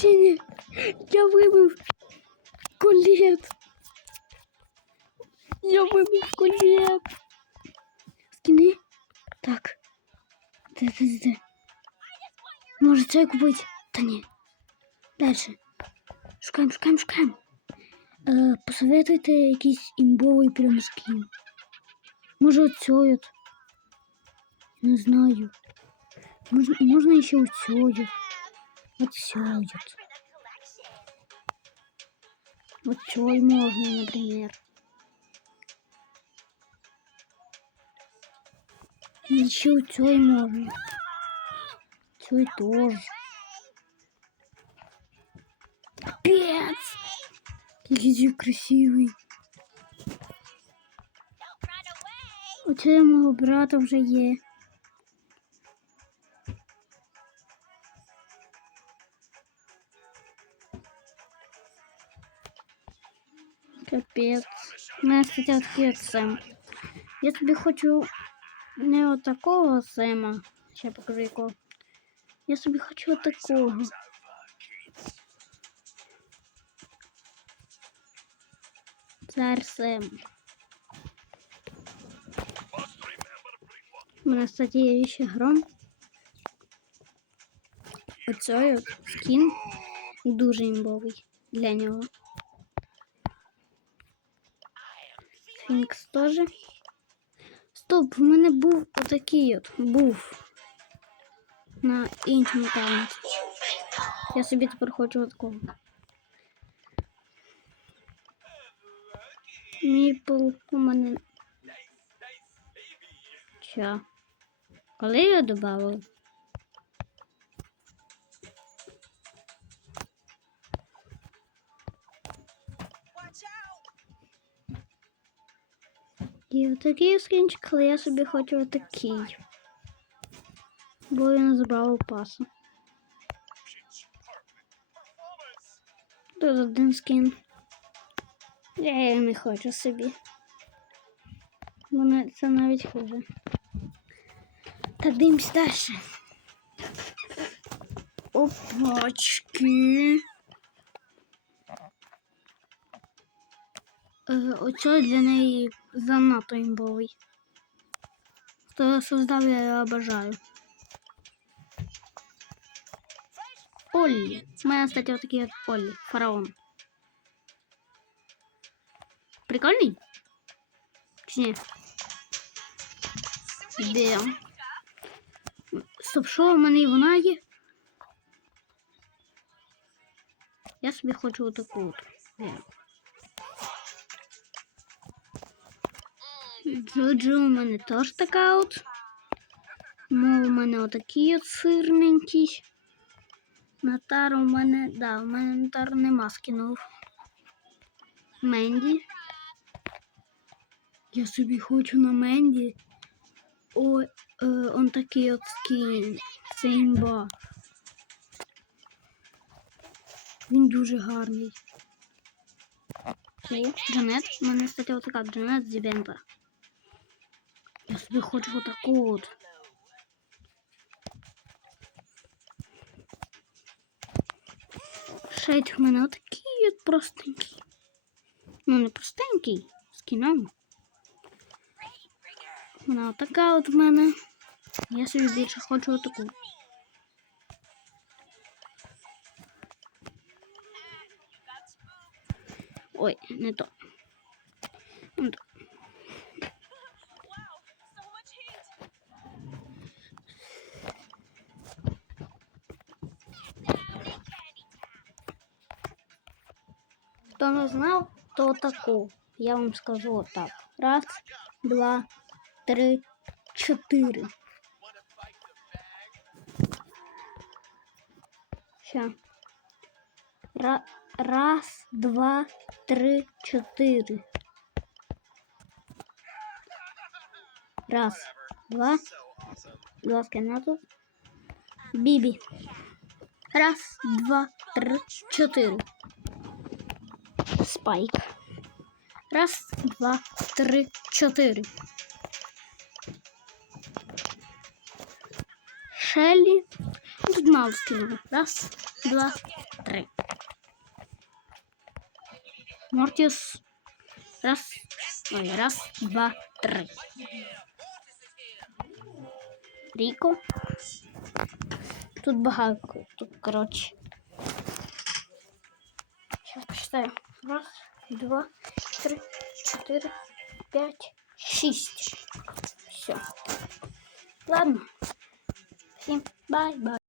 Чи Я вибив колет. Я вибив колет. Скини? Так. Де, де, де? Може це купити? Та ні. Дальше. Шукаємо, шукаємо, шукаємо. Е, посоветуйте якийсь імбовий прям скін. Може оцей. Не знаю. Можна, можна ще оцей. Оцей от. Оцей можна, например. Еще оцей можно. Оцей тоже. Капец! Какий же красивый. У цього мого брата вже є. Капець. У мене кстати, такий Сем. Я тобі хочу не отакого Сема. Ще покажу якого. Я собі хочу отакого. Цар Сем. У мене, кстати, є ще гром. Оцей от скін дуже імбовий для нього. Фінкс теж. Стоп, в мене був отакий от. Був. На іншому аккаунті. Я собі тепер хочу такого. Міпл у мене. Ча. Коли я додавав? І отакий скрінчик, але я собі хочу отакий. Бо він забрав пасу. Тут один скін. Я його не хочу собі. Вони це навіть хуже. Так дивимось далі. Опачки. Е, Оце для неї занадто імбовий. Хто создав, я його обожаю. Оллі. У мене, кстати, вот такий от Оллі. Фараон. Прикольний? Чи ні? Де? Стоп, що у мене і вона є? Я собі хочу отаку от. Де? Джоджо у мене теж така от. Мов у мене отакий от сирненький. Натар у мене, да, у мене Натар нема скинув. Менді. Я собі хочу на Менді. О, е, он такий от скін. Це імба. Він дуже гарний. Окей, Джанет. У мене, кстати, от така Джанет з івента. Я собі хочу отаку от. Шейд в мене отакий от простенький. Ну, не простенький, з кіном. Вона отака от в мене. Я собі більше хочу отаку. Ой, не то. Не то. Хто не знав, то таку. Я вам скажу отак. Раз, два, три, чотири. Ща. Ра- раз, два, три, чотири. Раз, два. Два скина тут. Бібі. Раз, два, три, чотири Спайк. Раз, два, три, чотири. Шеллі. Ну, Тут мало скинули. Раз, два, три. Мортіс. Раз. Ой, раз, два, три. Ріко. Тут багато. Тут, коротше. Сейчас посчитаю. Раз, два, три, четыре, пять, шесть. Все. Ладно. Всем бай-бай.